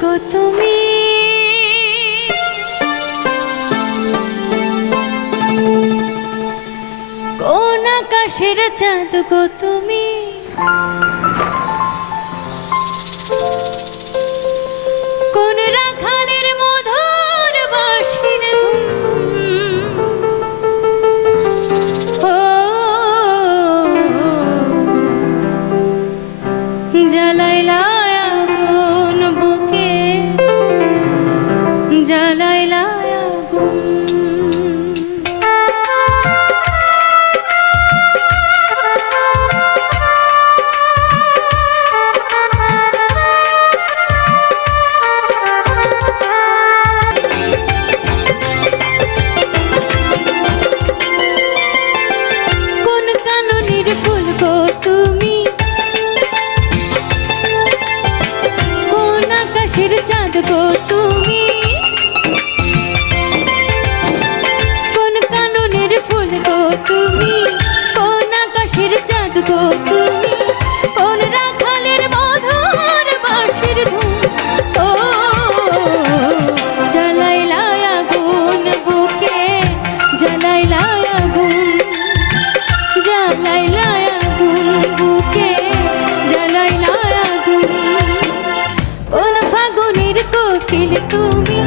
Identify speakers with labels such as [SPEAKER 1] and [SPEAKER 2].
[SPEAKER 1] গো তুমি। কোন আকাশের চাঁদ গো তুমি? তুমি